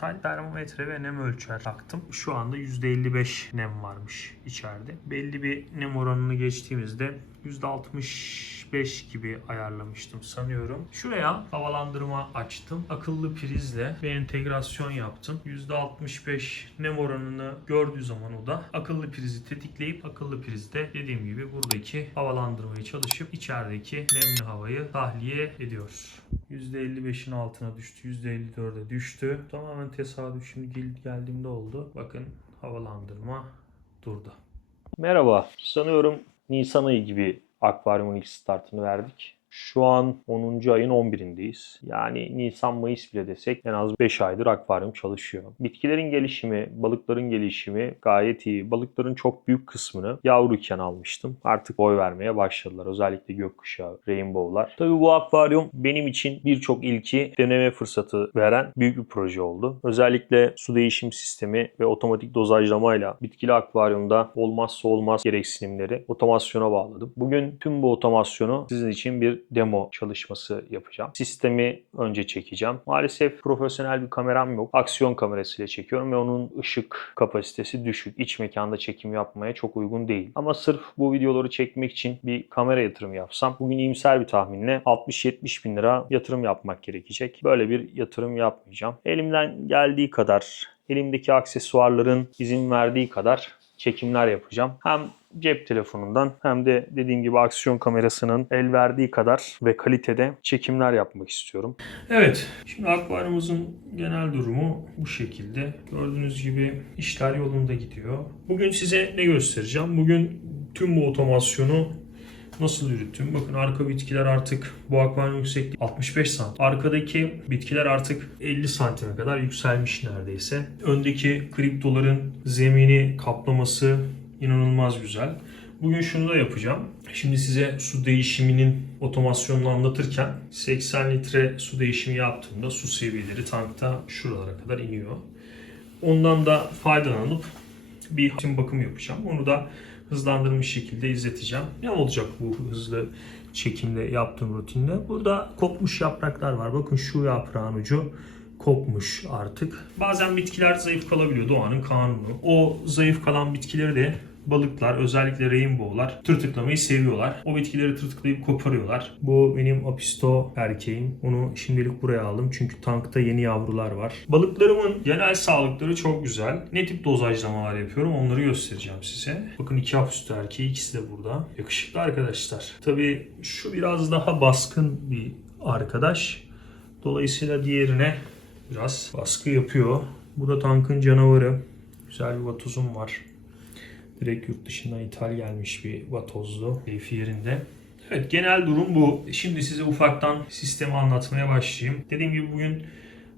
dijital termometre ve nem ölçer taktım. Şu anda %55 nem varmış içeride. Belli bir nem oranını geçtiğimizde %65 gibi ayarlamıştım sanıyorum. Şuraya havalandırma açtım. Akıllı prizle bir entegrasyon yaptım. %65 nem oranını gördüğü zaman o da akıllı prizi tetikleyip akıllı prizde dediğim gibi buradaki havalandırmayı çalışıp içerideki nemli havayı tahliye ediyor. %55'in altına düştü. %54'e düştü. Tamamen tesadüf, şimdi geldiğimde oldu. Bakın havalandırma durdu. Merhaba. Sanıyorum Nisan ayı gibi akvaryumun ilk startını verdik. Şu an 10. ayın 11'indeyiz. Yani Nisan-Mayıs bile desek en az 5 aydır akvaryum çalışıyor. Bitkilerin gelişimi, balıkların gelişimi gayet iyi. Balıkların çok büyük kısmını yavruyken almıştım. Artık boy vermeye başladılar. Özellikle gökkuşağı, rainbow'lar. Tabii bu akvaryum benim için birçok ilki deneme fırsatı veren büyük bir proje oldu. Özellikle su değişim sistemi ve otomatik dozajlamayla bitkili akvaryumda olmazsa olmaz gereksinimleri otomasyona bağladım. Bugün tüm bu otomasyonu sizin için bir demo çalışması yapacağım. Sistemi önce çekeceğim. Maalesef profesyonel bir kameram yok. Aksiyon kamerasıyla çekiyorum ve onun ışık kapasitesi düşük. İç mekanda çekim yapmaya çok uygun değil. Ama sırf bu videoları çekmek için bir kamera yatırımı yapsam bugün iyimser bir tahminle 60-70 bin lira yatırım yapmak gerekecek. Böyle bir yatırım yapmayacağım. Elimden geldiği kadar, elimdeki aksesuarların izin verdiği kadar çekimler yapacağım. Hem cep telefonundan hem de dediğim gibi aksiyon kamerasının el verdiği kadar ve kalitede çekimler yapmak istiyorum. Evet, şimdi akvaryumumuzun genel durumu bu şekilde. Gördüğünüz gibi işler yolunda gidiyor. Bugün size ne göstereceğim? Bugün tüm bu otomasyonu nasıl yürüttüm? Bakın arka bitkiler artık bu akvaryum yüksekliği 65 santim. Arkadaki bitkiler artık 50 santime kadar yükselmiş neredeyse. Öndeki kriptoların zemini kaplaması inanılmaz güzel. Bugün şunu da yapacağım. Şimdi size su değişiminin otomasyonunu anlatırken 80 litre su değişimi yaptığımda su seviyeleri tankta şuralara kadar iniyor. Ondan da faydalanıp bir bakım yapacağım. Onu da hızlandırılmış şekilde izleteceğim. Ne olacak bu hızlı çekimde yaptığım rutinde? Burada kopmuş yapraklar var. Bakın şu yaprağın ucu kopmuş artık. Bazen bitkiler zayıf kalabiliyor. Doğanın kanunu. O zayıf kalan bitkileri de balıklar, özellikle rainbow'lar tırtıklamayı seviyorlar. O bitkileri tırtıklayıp koparıyorlar. Bu benim apisto erkeğim. Onu şimdilik buraya aldım çünkü tankta yeni yavrular var. Balıklarımın genel sağlıkları çok güzel. Ne tip dozajlamalar yapıyorum onları göstereceğim size. Bakın iki apisto erkeği, ikisi de burada. Yakışıklı arkadaşlar. Tabii şu biraz daha baskın bir arkadaş. Dolayısıyla diğerine biraz baskı yapıyor. Bu da tankın canavarı. Güzel bir vatozum var. Direkt yurt dışından ithal gelmiş bir vatozlu. Keyfi yerinde. Evet, genel durum bu. Şimdi size ufaktan sistemi anlatmaya başlayayım. Dediğim gibi bugün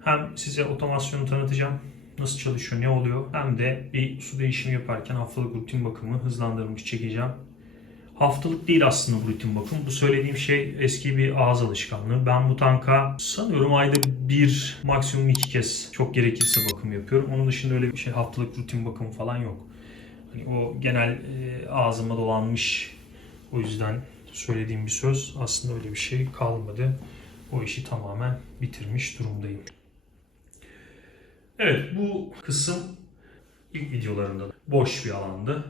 hem size otomasyonu tanıtacağım. Nasıl çalışıyor, ne oluyor. Hem de bir su değişimi yaparken haftalık rutin bakımı hızlandırılmış çekeceğim. Haftalık değil aslında bu rutin bakım. Bu söylediğim şey eski bir ağız alışkanlığı. Ben bu tanka sanıyorum ayda bir, maksimum 2 kez çok gerekirse bakım yapıyorum. Onun dışında öyle bir şey, haftalık rutin bakımı falan yok. Hani o genel ağzıma dolanmış, o yüzden söylediğim bir söz, aslında öyle bir şey kalmadı. O işi tamamen bitirmiş durumdayım. Evet, bu kısım ilk videolarında boş bir alandı.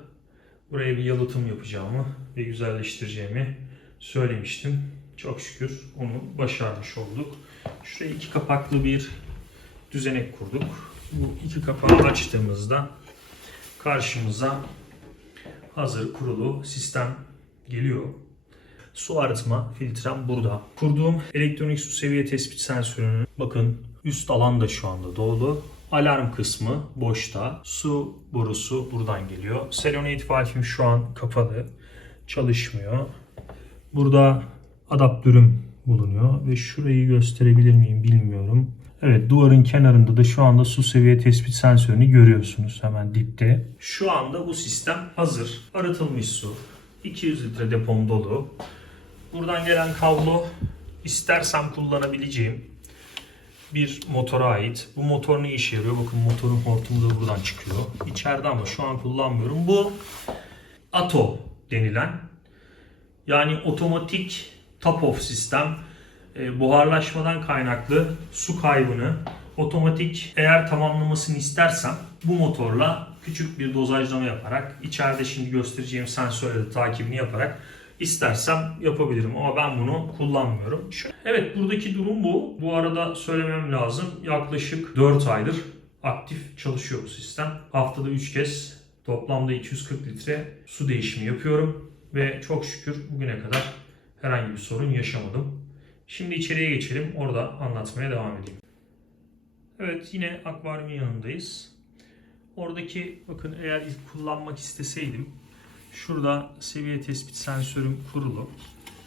Buraya bir yalıtım yapacağımı ve güzelleştireceğimi söylemiştim. Çok şükür onu başarmış olduk. Şuraya 2 kapaklı bir düzenek kurduk. Bu 2 kapağı açtığımızda karşımıza hazır kurulu sistem geliyor. Su arıtma filtrem burada. Kurduğum elektronik su seviye tespit sensörünün bakın üst alan da şu anda dolu. Alarm kısmı boşta. Su borusu buradan geliyor. Selenoid valfim şu an kapalı. Çalışmıyor. Burada adaptörüm bulunuyor ve şurayı gösterebilir miyim bilmiyorum. Evet, duvarın kenarında da şu anda su seviye tespit sensörünü görüyorsunuz hemen dipte. Şu anda bu sistem hazır. Arıtılmış su. 200 litre depom dolu. Buradan gelen kablo istersem kullanabileceğim bir motora ait. Bu motor ne işe yarıyor? Bakın motorun hortumu da buradan çıkıyor. İçeride ama şu an kullanmıyorum. Bu ATO denilen, yani otomatik top off sistem. buharlaşmadan kaynaklı su kaybını otomatik eğer tamamlamasını istersem bu motorla küçük bir dozajlama yaparak içeride şimdi göstereceğim sensörle takibini yaparak istersem yapabilirim ama ben bunu kullanmıyorum. Evet, buradaki durum bu. Bu arada söylemem lazım. Yaklaşık 4 aydır aktif çalışıyor bu sistem. Haftada 3 kez toplamda 240 litre su değişimi yapıyorum ve çok şükür bugüne kadar herhangi bir sorun yaşamadım. Şimdi içeriye geçelim. Orada anlatmaya devam edeyim. Evet, yine akvaryumun yanındayız. Oradaki, bakın, eğer ilk kullanmak isteseydim şurada seviye tespit sensörüm kurulu.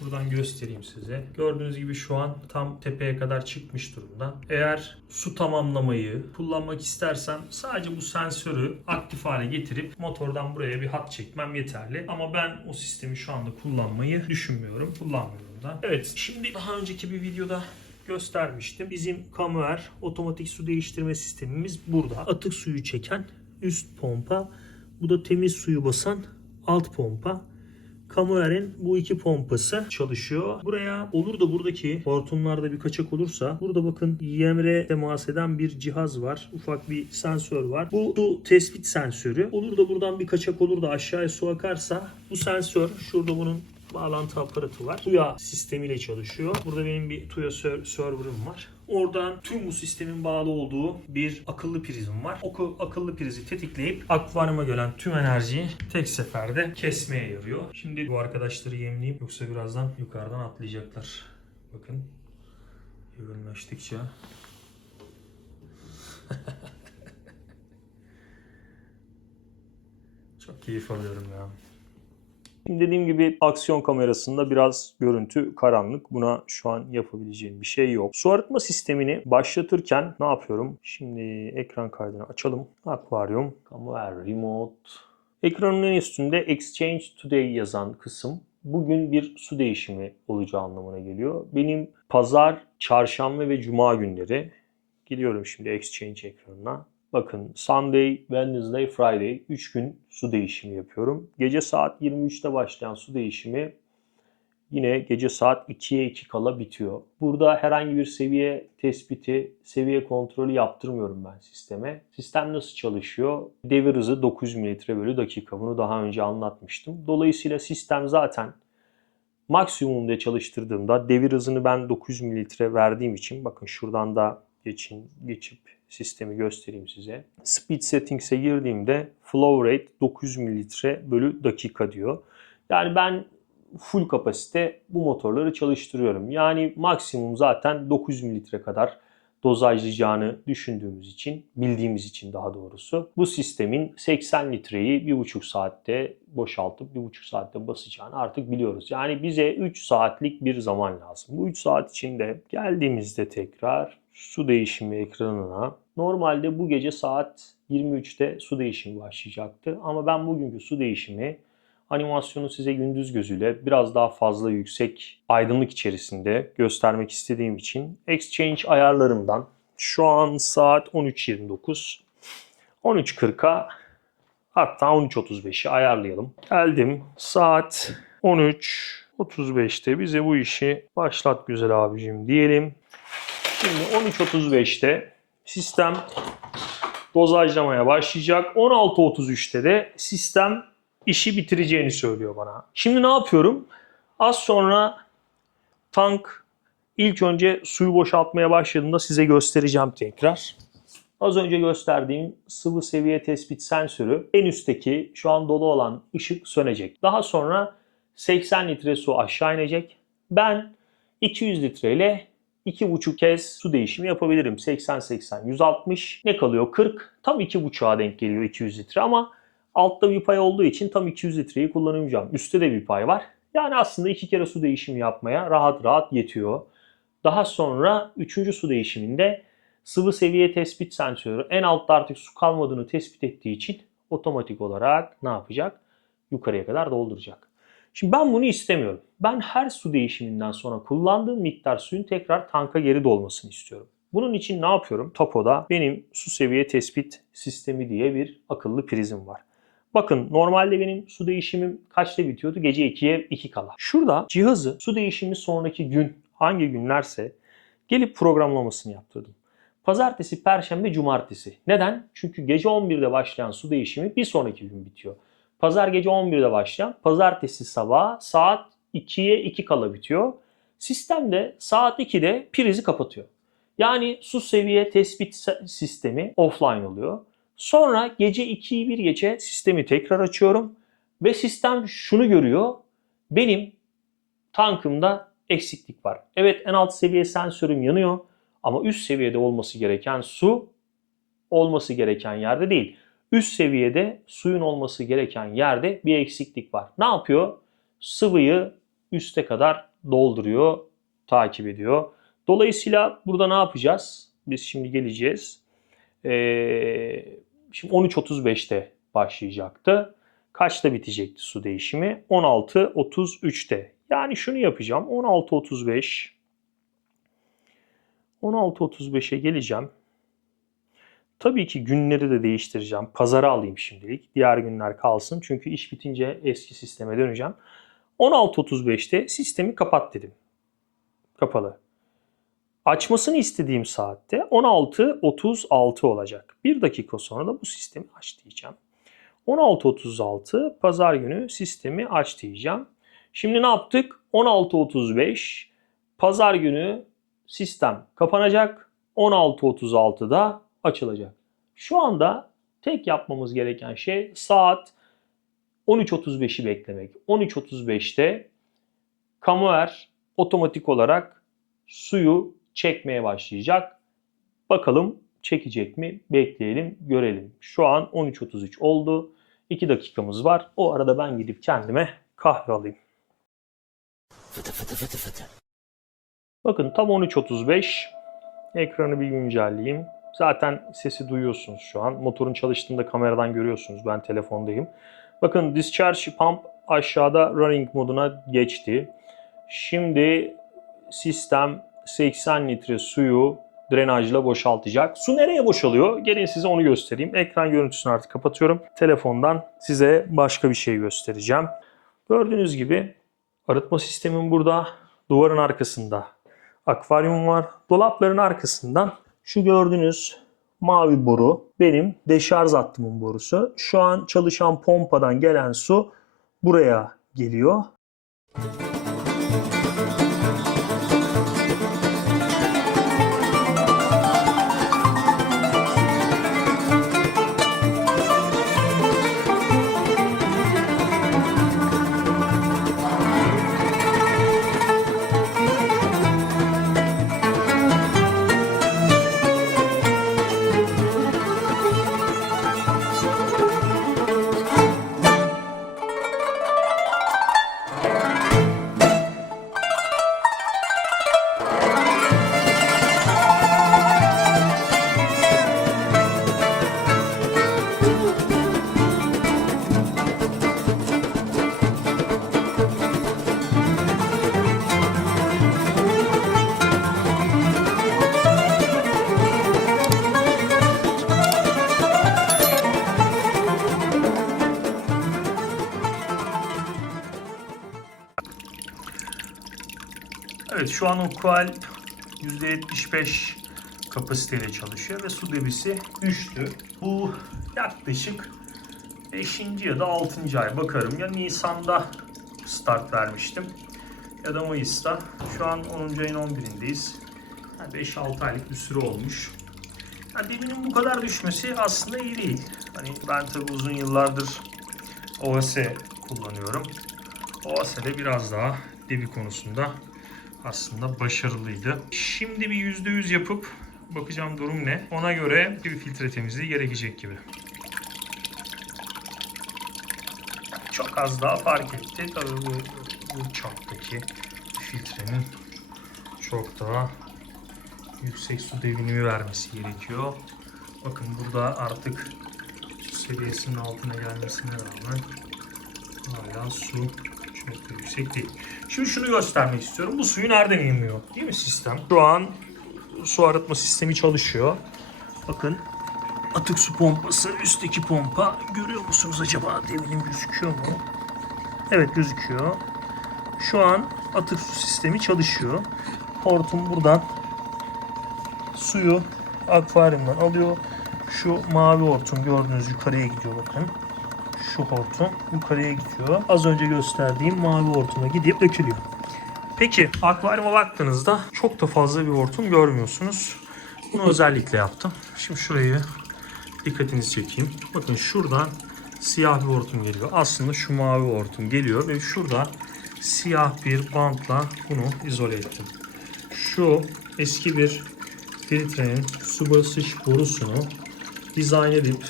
Buradan göstereyim size. Gördüğünüz gibi şu an tam tepeye kadar çıkmış durumda. Eğer su tamamlamayı kullanmak istersem sadece bu sensörü aktif hale getirip motordan buraya bir hat çekmem yeterli. Ama ben o sistemi şu anda kullanmayı düşünmüyorum. Kullanmıyorum da. Evet, şimdi daha önceki bir videoda göstermiştim. Bizim Camuer otomatik su değiştirme sistemimiz burada. Atık suyu çeken üst pompa. Bu da temiz suyu basan alt pompa. Camuer'in bu iki pompası çalışıyor. Buraya olur da buradaki hortumlarda bir kaçak olursa burada bakın yemre temas eden bir cihaz var. Ufak bir sensör var. Bu su tespit sensörü. Olur da buradan bir kaçak olur da aşağıya su akarsa bu sensör, şurada bunun bağlantı aparatı var. TUYA sistemiyle çalışıyor. Burada benim bir TUYA server'ım var. Oradan tüm bu sistemin bağlı olduğu bir akıllı prizim var. O akıllı prizi tetikleyip akvaryuma gelen tüm enerjiyi tek seferde kesmeye yarıyor. Şimdi bu arkadaşları yemleyeyim, yoksa birazdan yukarıdan atlayacaklar. Bakın, yoğunlaştıkça. Çok keyif alıyorum ya. Dediğim gibi aksiyon kamerasında biraz görüntü karanlık. Buna şu an yapabileceğim bir şey yok. Su arıtma sistemini başlatırken ne yapıyorum? Şimdi ekran kaydını açalım. Akvaryum, Camuer Remote. Ekranın en üstünde Exchange Today yazan kısım bugün bir su değişimi olacağı anlamına geliyor. Benim pazar, çarşamba ve cuma günleri gidiyorum şimdi Exchange ekranına. Bakın, Sunday, Wednesday, Friday 3 gün su değişimi yapıyorum. Gece saat 23'te başlayan su değişimi yine gece saat 2'ye 2 kala bitiyor. Burada herhangi bir seviye tespiti, seviye kontrolü yaptırmıyorum ben sisteme. Sistem nasıl çalışıyor? Devir hızı 900 mililitre bölü dakika. Bunu daha önce anlatmıştım. Dolayısıyla sistem zaten maksimumda çalıştırdığımda devir hızını ben 900 mililitre verdiğim için, bakın şuradan da geçip sistemi göstereyim size. Speed Settings'e girdiğimde flow rate 900 mililitre bölü dakika diyor. Yani ben full kapasite bu motorları çalıştırıyorum. Yani maksimum zaten 900 mililitre kadar dozajlayacağını düşündüğümüz için, bildiğimiz için daha doğrusu, bu sistemin 80 litreyi 1,5 saatte boşaltıp 1,5 saatte basacağını artık biliyoruz. Yani bize 3 saatlik bir zaman lazım. Bu 3 saat içinde geldiğimizde tekrar su değişimi ekranına, normalde bu gece saat 23'te su değişimi başlayacaktı. Ama ben bugünkü su değişimi animasyonu size gündüz gözüyle biraz daha fazla yüksek aydınlık içerisinde göstermek istediğim için Exchange ayarlarımdan şu an saat 13.29, 13.40'a, hatta 13.35'i ayarlayalım. Geldim, saat 13.35'te bize bu işi başlat güzel abicim diyelim. Şimdi 13.35'te sistem dozajlamaya başlayacak. 16.33'te de sistem işi bitireceğini söylüyor bana. Şimdi ne yapıyorum? Az sonra tank ilk önce suyu boşaltmaya başladığında size göstereceğim tekrar. Az önce gösterdiğim sıvı seviye tespit sensörü en üstteki şu an dolu olan ışık sönecek. Daha sonra 80 litre su aşağı inecek. Ben 200 litre ile 2,5 kez su değişimi yapabilirim. 80-80, 160. Ne kalıyor? 40. Tam 2,5'a denk geliyor 200 litre ama altta bir pay olduğu için tam 200 litreyi kullanamayacağım. Üstte de bir pay var. Yani aslında 2 kere su değişimi yapmaya rahat rahat yetiyor. Daha sonra 3. su değişiminde sıvı seviye tespit sensörü en altta artık su kalmadığını tespit ettiği için otomatik olarak ne yapacak? Yukarıya kadar dolduracak. Şimdi ben bunu istemiyorum. Ben her su değişiminden sonra kullandığım miktar suyun tekrar tanka geri dolmasını istiyorum. Bunun için ne yapıyorum? Topo'da benim su seviye tespit sistemi diye bir akıllı prizim var. Bakın, normalde benim su değişimim kaçta bitiyordu? Gece 2'ye 2 kala. Şurada cihazı su değişimi sonraki gün hangi günlerse gelip programlamasını yaptırdım. Pazartesi, Perşembe, Cumartesi. Neden? Çünkü gece 11'de başlayan su değişimi bir sonraki gün bitiyor. Pazar gece 11'de başlayan, pazartesi sabah saat 2'ye 2 kala bitiyor. Sistem de saat 2'de prizi kapatıyor. Yani su seviye tespit sistemi offline oluyor. Sonra gece 2'yi 1 geçe sistemi tekrar açıyorum ve sistem şunu görüyor. Benim tankımda eksiklik var. Evet, en alt seviye sensörüm yanıyor ama üst seviyede olması gereken su olması gereken yerde değil. Üst seviyede suyun olması gereken yerde bir eksiklik var. Ne yapıyor? Sıvıyı üste kadar dolduruyor, takip ediyor. Dolayısıyla burada ne yapacağız? Biz şimdi geleceğiz. Şimdi 13.35'te başlayacaktı. Kaçta bitecekti su değişimi? 16.33'te. Yani şunu yapacağım. 16.35'e geleceğim. Tabii ki günleri de değiştireceğim. Pazara alayım şimdilik. Diğer günler kalsın. Çünkü iş bitince eski sisteme döneceğim. 16.35'te sistemi kapat dedim. Kapalı. Açmasını istediğim saatte 16.36 olacak. 1 dakika sonra da bu sistemi aç diyeceğim. 16.36 pazar günü sistemi aç diyeceğim. Şimdi ne yaptık? 16.35 pazar günü sistem kapanacak. 16.36'da açılacak. Şu anda tek yapmamız gereken şey saat 13.35'i beklemek. 13.35'te Kamuer otomatik olarak suyu çekmeye başlayacak. Bakalım çekecek mi? Bekleyelim, görelim. Şu an 13.33 oldu. 2 dakikamız var. O arada ben gidip kendime kahve alayım. Fıtı fıtı fıtı fıtı. Bakın tam 13.35. Ekranı bir güncelleyeyim. Zaten sesi duyuyorsunuz şu an. Motorun çalıştığında kameradan görüyorsunuz. Ben telefondayım. Bakın discharge pump aşağıda running moduna geçti. Şimdi sistem 80 litre suyu drenajla boşaltacak. Su nereye boşalıyor? Gelin size onu göstereyim. Ekran görüntüsünü artık kapatıyorum. Telefondan size başka bir şey göstereceğim. Gördüğünüz gibi arıtma sistemim burada. Duvarın arkasında akvaryum var. Dolapların arkasından şu gördüğünüz mavi boru benim deşarj hattımın borusu. Şu an çalışan pompadan gelen su buraya geliyor. Evet, şu an o koal %75 kapasiteyle çalışıyor ve su debisi düştü. Bu yaklaşık 5. ya da 6. ay, bakarım ya Nisan'da start vermiştim ya da Mayıs'ta. Şu an 10. ayın 11'indeyiz. Yani 5-6 aylık bir süre olmuş. Yani debinin bu kadar düşmesi aslında iyi değil. Hani ben tabii uzun yıllardır OAS kullanıyorum. OAS'de biraz daha debi konusunda aslında başarılıydı. Şimdi bir %100 yapıp bakacağım durum ne. Ona göre bir filtre temizliği gerekecek gibi. Çok az daha fark etti. Tabii bu çaptaki filtrenin çok daha yüksek su devinimi vermesi gerekiyor. Bakın burada artık su seviyesinin altına gelmesine rağmen hala su çok da yüksek değil. Şimdi şunu göstermek istiyorum. Bu suyu nereden emiyor? Değil mi sistem? Şu an su arıtma sistemi çalışıyor. Bakın atık su pompası, üstteki pompa. Görüyor musunuz acaba? Devinim gözüküyor mu? Evet, gözüküyor. Şu an atık su sistemi çalışıyor. Hortum buradan suyu akvaryumdan alıyor. Şu mavi hortum gördüğünüz yukarıya gidiyor bakın. Şu hortum yukarıya gidiyor. Az önce gösterdiğim mavi hortuma gidip dökülüyor. Peki akvaryuma baktığınızda çok da fazla bir hortum görmüyorsunuz. Bunu özellikle yaptım. Şimdi şurayı dikkatinizi çekeyim. Bakın şuradan siyah bir hortum geliyor. Aslında şu mavi hortum geliyor ve şurada siyah bir bantla bunu izole ettim. Şu eski bir filtrenin su basış borusunu dizayn edip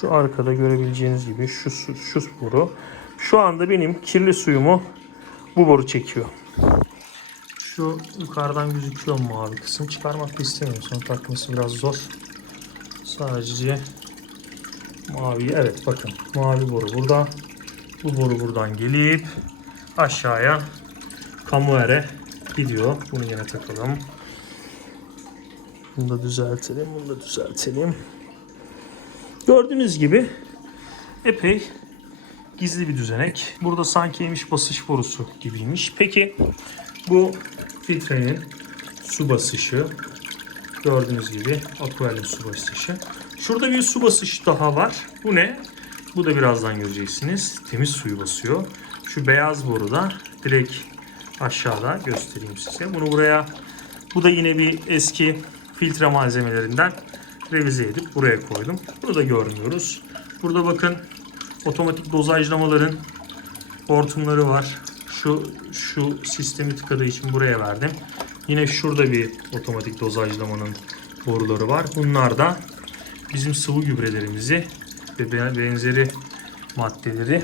şu arkada görebileceğiniz gibi şu boru şu anda benim kirli suyumu bu boru çekiyor. Şu yukarıdan gözüküyor mavi kısım. Çıkarmak da istemiyorum. Sonra takması biraz zor. Sadece mavi. Evet bakın. Mavi boru burada. Bu boru buradan gelip aşağıya kamuere gidiyor. Bunu yine takalım. Bunu da düzeltelim. Bunu da düzeltelim. Gördüğünüz gibi epey gizli bir düzenek. Burada sankiymiş basış borusu gibiymiş. Peki bu filtrenin su basışı. Gördüğünüz gibi akvaryum su basışı. Şurada bir su basışı daha var. Bu ne? Bu da birazdan göreceksiniz. Temiz suyu basıyor. Şu beyaz boru da direkt aşağıda göstereyim size. Bunu buraya, bu da yine bir eski filtre malzemelerinden revize edip buraya koydum. Bunu da görmüyoruz. Burada bakın otomatik dozajlamaların hortumları var. Şu sistemi tıkadığı için buraya verdim. Yine şurada bir otomatik dozajlamanın boruları var. Bunlar da bizim sıvı gübrelerimizi ve benzeri maddeleri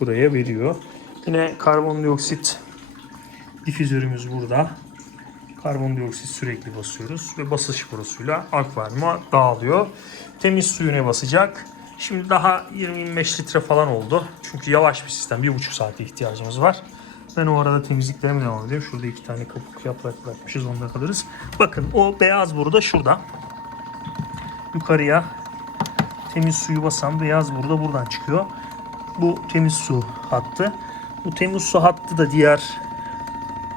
buraya veriyor. Yine karbondioksit difüzörümüz burada. Karbondioksit sürekli basıyoruz ve basış borusuyla akvaryuma dağılıyor. Temiz suyuna basacak. Şimdi daha 20-25 litre falan oldu. Çünkü yavaş bir sistem. 1,5 saate ihtiyacımız var. Ben o arada temizliklerime devam edeyim. Şurada 2 tane kabuk yaprak bırakmışız. Onda kalırız. Bakın o beyaz boru da şurada. Yukarıya temiz suyu basan beyaz boru da buradan çıkıyor. Bu temiz su hattı. Bu temiz su hattı da diğer,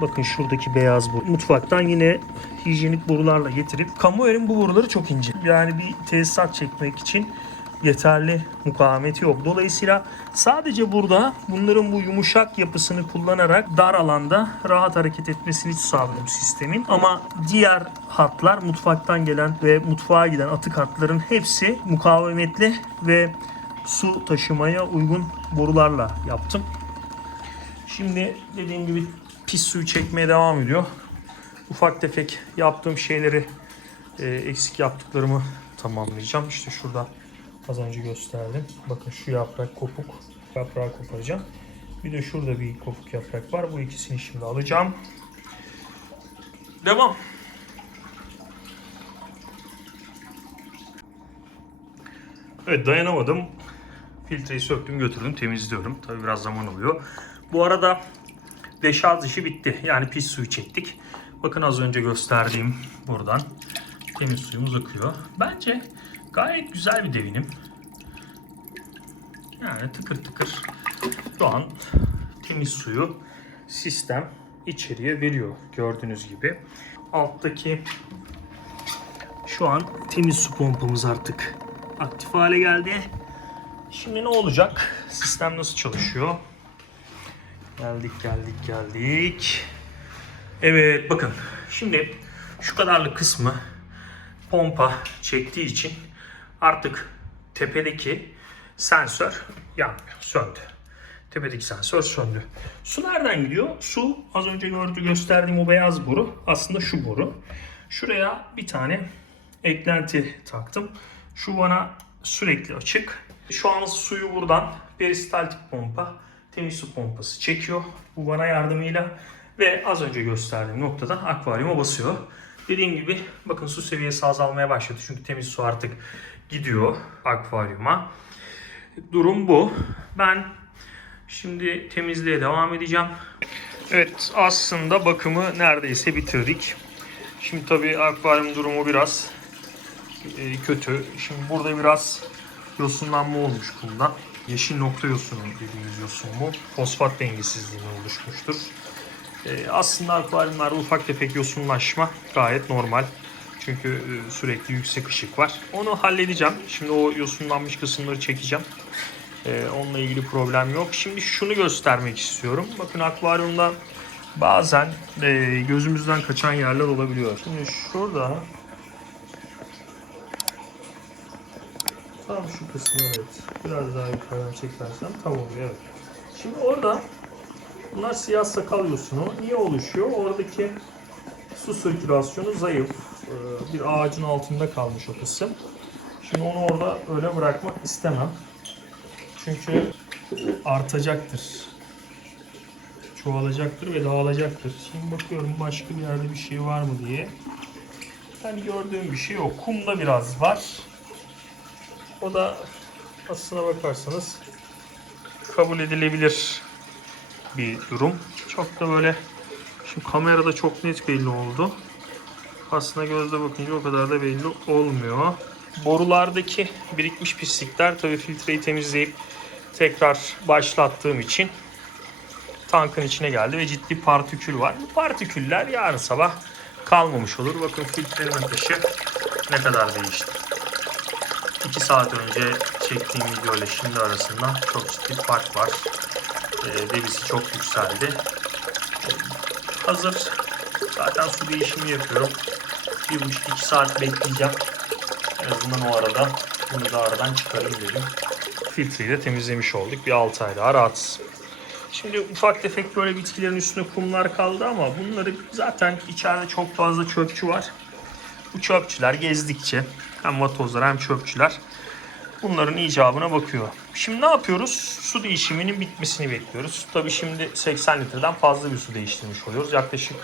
bakın şuradaki beyaz boru. Mutfaktan yine hijyenik borularla getirip, kamuerin bu boruları çok ince. Yani bir tesisat çekmek için yeterli mukavemeti yok. Dolayısıyla sadece burada bunların bu yumuşak yapısını kullanarak dar alanda rahat hareket etmesini sağladım sistemin. Ama diğer hatlar, mutfaktan gelen ve mutfağa giden atık hatların hepsi mukavemetli ve su taşımaya uygun borularla yaptım. Şimdi dediğim gibi pis suyu çekmeye devam ediyor. Ufak tefek yaptığım şeyleri, eksik yaptıklarımı tamamlayacağım. İşte şurada az önce gösterdim. Bakın şu yaprak kopuk. Yaprağı koparacağım. Bir de şurada bir kopuk yaprak var. Bu ikisini şimdi alacağım. Devam. Evet, dayanamadım. Filtreyi söktüm, götürdüm, temizliyorum. Tabii biraz zaman alıyor. Bu arada deşarj işi bitti. Yani pis suyu çektik. Bakın az önce gösterdiğim buradan temiz suyumuz akıyor. Bence gayet güzel bir devinim. Yani tıkır tıkır doğan temiz suyu sistem içeriye veriyor. Gördüğünüz gibi. Alttaki şu an temiz su pompamız artık aktif hale geldi. Şimdi ne olacak? Sistem nasıl çalışıyor? Geldik. Evet bakın. Şimdi şu kadarlık kısmı pompa çektiği için artık tepedeki sensör yanmıyor. Söndü. Tepedeki sensör söndü. Su nereden gidiyor? Su az önce gösterdiğim o beyaz boru aslında şu boru. Şuraya bir tane eklenti taktım. Şu bana sürekli açık. Şu an suyu buradan peristaltik pompa, temiz su pompası çekiyor. Bu bana yardımıyla ve az önce gösterdiğim noktadan akvaryuma basıyor. Dediğim gibi bakın su seviyesi azalmaya başladı. Çünkü temiz su artık gidiyor akvaryuma. Durum bu. Ben şimdi temizliğe devam edeceğim. Evet, aslında bakımı neredeyse bitirdik. Şimdi tabii akvaryum durumu biraz kötü. Şimdi burada biraz yosunlanma olmuş kumda. Yeşil nokta yosunu dediğimiz yosun bu. Fosfat dengesizliğine oluşmuştur. Aslında akvaryumlarda ufak tefek yosunlaşma gayet normal. Çünkü sürekli yüksek ışık var. Onu halledeceğim. Şimdi o yosunlanmış kısımları çekeceğim. Onunla ilgili problem yok. Şimdi şunu göstermek istiyorum. Bakın akvaryumda bazen gözümüzden kaçan yerler olabiliyor. Şimdi şurada tam şu kısmı, evet. Biraz daha yukarıdan çekersem tam oluyor, evet. Şimdi orada bunlar siyah sakal yosunu. Niye oluşuyor? Oradaki su sirkülasyonu zayıf. Bir ağacın altında kalmış o kısım. Şimdi onu orada öyle bırakmak istemem. Çünkü artacaktır. Çoğalacaktır ve dağılacaktır. Şimdi bakıyorum başka bir yerde bir şey var mı diye. Yani gördüğüm bir şey yok. Kumda biraz var. O da aslına bakarsanız kabul edilebilir bir durum. Çok da böyle, şimdi kamerada çok net belli oldu. Aslında gözle bakınca o kadar da belli olmuyor. Borulardaki birikmiş pislikler, tabii filtreyi temizleyip tekrar başlattığım için tankın içine geldi ve ciddi partikül var. Bu partiküller yarın sabah kalmamış olur. Bakın filtrenin ateşi ne kadar değişti. 2 saat önce çektiğim video ile şimdi arasında çok ciddi fark var. Debisi çok yükseldi. Hazır. Zaten su değişimi yapıyorum. 1,5-2 saat bekleyeceğim. En azından o arada bunu da aradan çıkarayım dedim. Filtreyi de temizlemiş olduk. Bir 6 ay daha rahatsız. Şimdi ufak tefek böyle bitkilerin üstüne kumlar kaldı ama bunları zaten içeride çok fazla çöpçü var. Bu çöpçüler gezdikçe hem vatozlar hem çöpçüler bunların icabına bakıyor. Şimdi ne yapıyoruz? Su değişiminin bitmesini bekliyoruz. Tabii şimdi 80 litreden fazla bir su değiştirmiş oluyoruz. Yaklaşık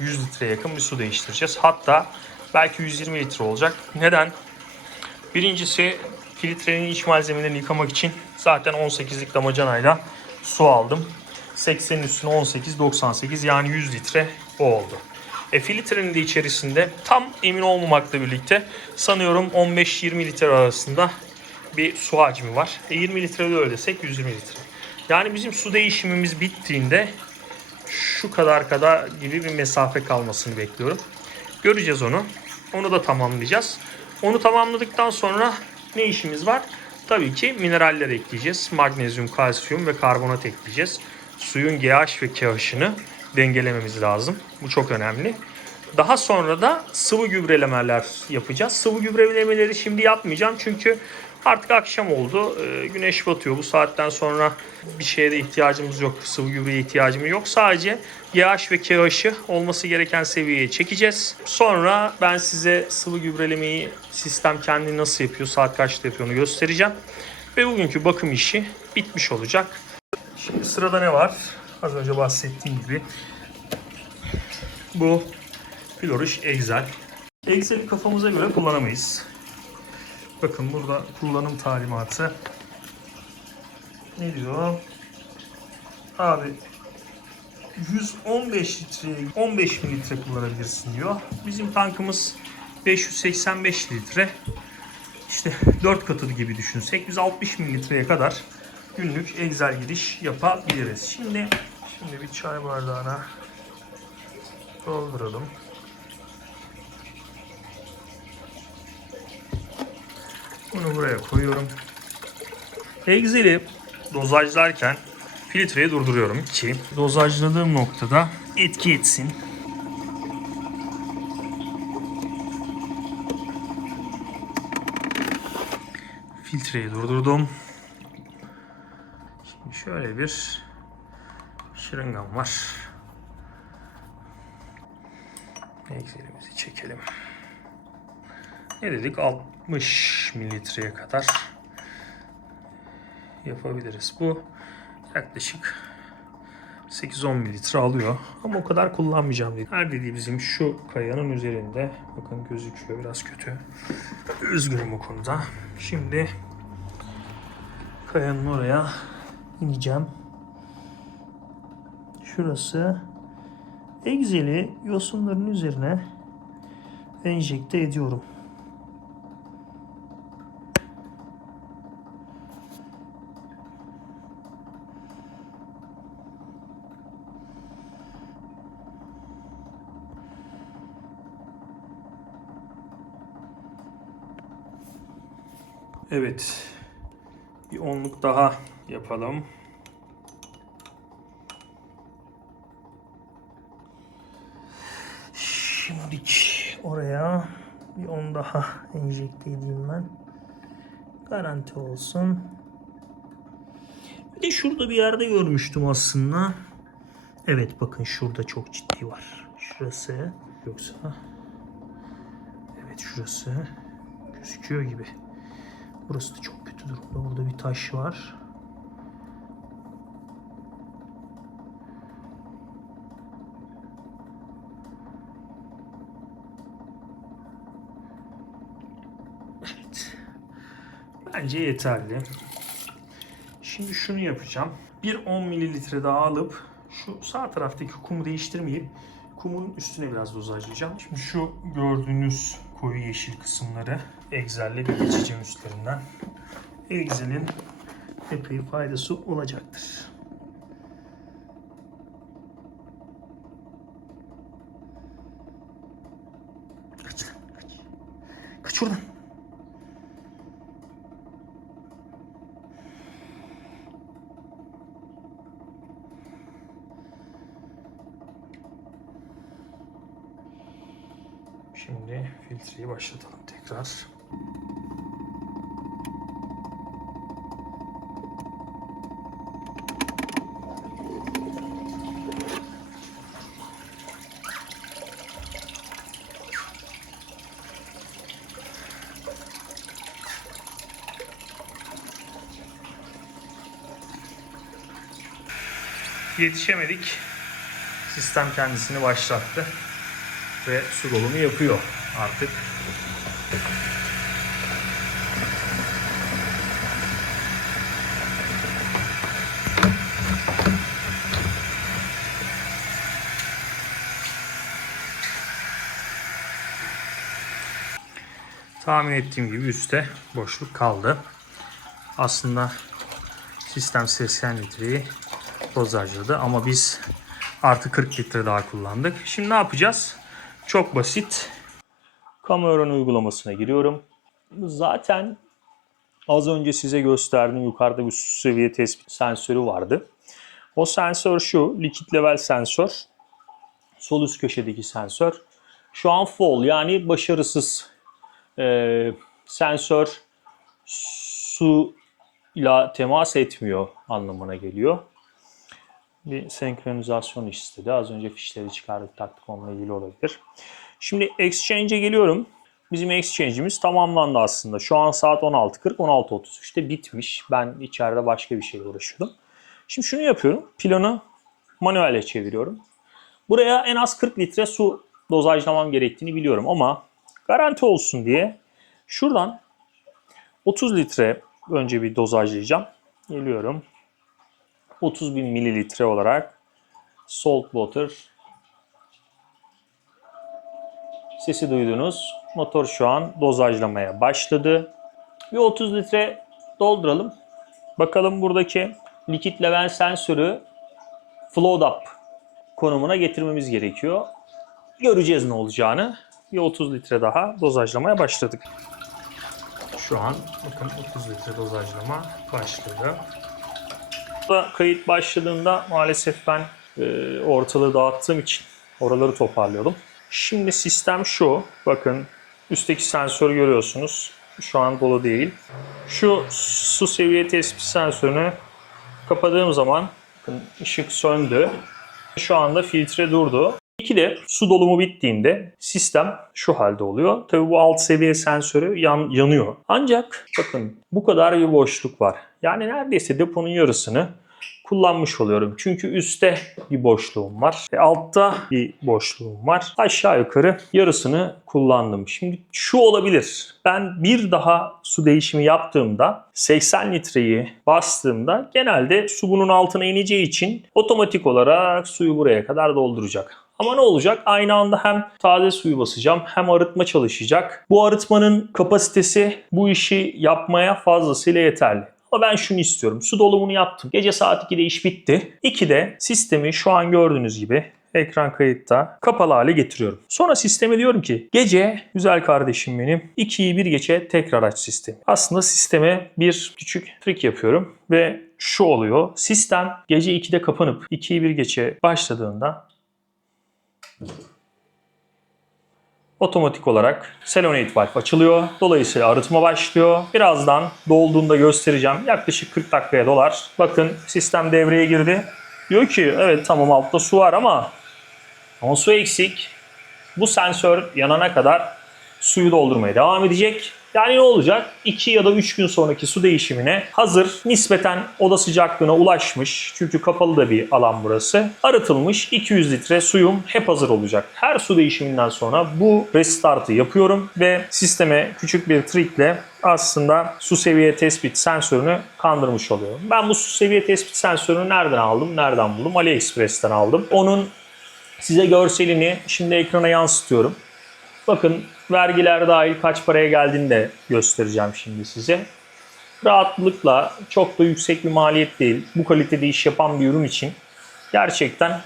100 litreye yakın bir su değiştireceğiz. Hatta belki 120 litre olacak. Neden? Birincisi, filtrenin iç malzemelerini yıkamak için zaten 18'lik damacanayla su aldım. 80'in üstüne 18, 98 yani 100 litre o oldu. Filtrenin de içerisinde tam emin olmamakla birlikte sanıyorum 15-20 litre arasında bir su hacmi var. 20 litre de öyle desek 120 litre. Yani bizim su değişimimiz bittiğinde şu kadar gibi bir mesafe kalmasını bekliyorum. Göreceğiz onu. Onu da tamamlayacağız. Onu tamamladıktan sonra ne işimiz var? Tabii ki mineraller ekleyeceğiz. Magnezyum, kalsiyum ve karbonat ekleyeceğiz. Suyun pH ve KH'ını dengelememiz lazım. Bu çok önemli. Daha sonra da sıvı gübrelemeler yapacağız. Sıvı gübrelemeleri şimdi yapmayacağım çünkü artık akşam oldu. Güneş batıyor. Bu saatten sonra bir şeye de ihtiyacımız yok. Sıvı gübreye ihtiyacımız yok. Sadece pH ve KH'ı olması gereken seviyeye çekeceğiz. Sonra ben size sıvı gübrelemeyi sistem kendi nasıl yapıyor, saat kaçta yapıyor onu göstereceğim. Ve bugünkü bakım işi bitmiş olacak. Şimdi sırada ne var? Az önce bahsettiğim gibi bu Flourish Excel. Excel'i kafamıza göre kullanamayız. Bakın burada kullanım talimatı ne diyor? Abi 115 litre, 15 mililitre kullanabilirsin diyor. Bizim tankımız 585 litre. İşte 4 katı gibi düşünsek biz 60 mililitreye kadar günlük Excel giriş yapabiliriz. Şimdi bir çay bardağına dolduralım. Bunu buraya koyuyorum. Excel'i dozajlarken filtreyi durduruyorum ki dozajladığım noktada etki etsin. Filtreyi durdurdum. Şimdi şöyle bir şırıngam var. Excel'imizi çekelim. Ne dedik? 60 mililitreye kadar yapabiliriz. Bu yaklaşık 8-10 mililitre alıyor. Ama o kadar kullanmayacağım dedi. Her dediği bizim şu kayanın üzerinde. Bakın gözüküyor biraz kötü. Üzgünüm o konuda. Şimdi kayanın oraya ineceğim. Şurası. Excel'i yosunların üzerine enjekte ediyorum. Evet. Bir 10'luk daha yapalım. Şimdilik oraya bir 10 daha enjekte edeyim ben. Garanti olsun. Bir de şurada bir yerde görmüştüm aslında. Evet bakın şurada çok ciddi var. Şurası. Yoksa evet şurası gözüküyor gibi. Burası da çok kötü durumda. Burada bir taş var. Evet. Bence yeterli. Şimdi şunu yapacağım. Bir 10 mililitre daha alıp şu sağ taraftaki kumu değiştirmeyip kumun üstüne biraz dozajlayacağım. Şimdi şu gördüğünüz koyu yeşil kısımları egzerle bir geçeceğim üstlerinden. Egzelin epey faydası olacaktır. Kaç lan kaç. Kaç oradan. Şimdi filtreyi başlatalım tekrar. Yetişemedik. Sistem kendisini başlattı ve su dolumu yapıyor artık. Tahmin ettiğim gibi üstte boşluk kaldı. Aslında sistem 80 litreyi dozajladı ama biz artı 40 litre daha kullandık. Şimdi ne yapacağız? Çok basit. Cameron uygulamasına giriyorum. Zaten az önce size gösterdiğim yukarıda bir su seviye tespit sensörü vardı. O sensör şu, liquid level sensör. Sol üst köşedeki sensör. Şu an fall yani başarısız. Sensör su ile temas etmiyor anlamına geliyor. Bir senkronizasyon istedi. Az önce fişleri çıkardık, taktık, onunla ilgili olabilir. Şimdi Exchange'e geliyorum. Bizim Exchange'imiz tamamlandı aslında. Şu an saat 16.40, 16.33'te bitmiş. Ben içeride başka bir şeyle uğraşıyordum. Şimdi şunu yapıyorum. Pilonu manuele çeviriyorum. Buraya en az 40 litre su dozajlamam gerektiğini biliyorum ama garanti olsun diye şuradan 30 litre önce bir dozajlayacağım. Geliyorum. 30.000 mililitre olarak salt water. Sesi duydunuz. Motor şu an dozajlamaya başladı. Bir 30 litre dolduralım. Bakalım buradaki liquid level sensörü float up konumuna getirmemiz gerekiyor. Göreceğiz ne olacağını. Bir 30 litre daha dozajlamaya başladık. Şu an bakın 30 litre dozajlama başladı. Kayıt başladığında maalesef ben ortalığı dağıttığım için oraları toparlıyordum. Şimdi sistem şu. Bakın üstteki sensörü görüyorsunuz. Şu an dolu değil. Şu su seviye tespit sensörünü kapadığım zaman bakın ışık söndü. Şu anda filtre durdu. İki de su dolumu bittiğinde sistem şu halde oluyor. Tabii bu alt seviye sensörü yanıyor. Ancak bakın bu kadar bir boşluk var. Yani neredeyse deponun yarısını kullanmış oluyorum. Çünkü üstte bir boşluğum var. Altta bir boşluğum var. Aşağı yukarı yarısını kullandım. Şimdi şu olabilir. Ben bir daha su değişimi yaptığımda 80 litreyi bastığımda genelde su bunun altına ineceği için otomatik olarak suyu buraya kadar dolduracak. Ama ne olacak? Aynı anda hem taze suyu basacağım hem arıtma çalışacak. Bu arıtmanın kapasitesi bu işi yapmaya fazlasıyla yeterli. Ama ben şunu istiyorum. Su dolumunu yaptım. Gece saat 2'de iş bitti. 2'de sistemi şu an gördüğünüz gibi ekran kayıtta kapalı hale getiriyorum. Sonra sisteme diyorum ki gece güzel kardeşim benim 2'yi 1 geçe tekrar aç sistemi. Aslında sisteme bir küçük trik yapıyorum ve şu oluyor. Sistem gece 2'de kapanıp 2'yi 1 geçe başladığında otomatik olarak Selenite valve açılıyor. Dolayısıyla arıtma başlıyor. Birazdan dolduğunda göstereceğim. Yaklaşık 40 dakikaya dolar. Bakın sistem devreye girdi. Diyor ki evet tamam altta su var ama su eksik. Bu sensör yanana kadar suyu doldurmaya devam edecek. Yani ne olacak? 2 ya da 3 gün sonraki su değişimine hazır, nispeten oda sıcaklığına ulaşmış. Çünkü kapalı da bir alan burası. Arıtılmış 200 litre suyum hep hazır olacak. Her su değişiminden sonra bu restartı yapıyorum ve sisteme küçük bir trikle aslında su seviye tespit sensörünü kandırmış oluyorum. Ben bu su seviye tespit sensörünü nereden aldım? Nereden buldum? AliExpress'ten aldım. Onun size görselini şimdi ekrana yansıtıyorum. Bakın vergiler dahil kaç paraya geldiğini de göstereceğim şimdi size. Rahatlıkla çok da yüksek bir maliyet değil. Bu kalitede iş yapan bir ürün için gerçekten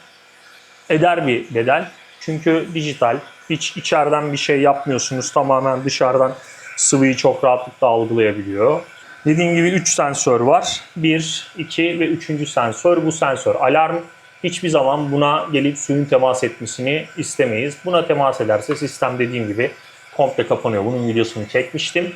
eder bir bedel. Çünkü dijital, hiç içeriden bir şey yapmıyorsunuz. Tamamen dışarıdan sıvıyı çok rahatlıkla algılayabiliyor. Dediğim gibi 3 sensör var. 1, 2 ve 3. sensör. Bu sensör alarm. Hiçbir zaman buna gelip suyun temas etmesini istemeyiz. Buna temas ederse sistem dediğim gibi komple kapanıyor. Bunun videosunu çekmiştim.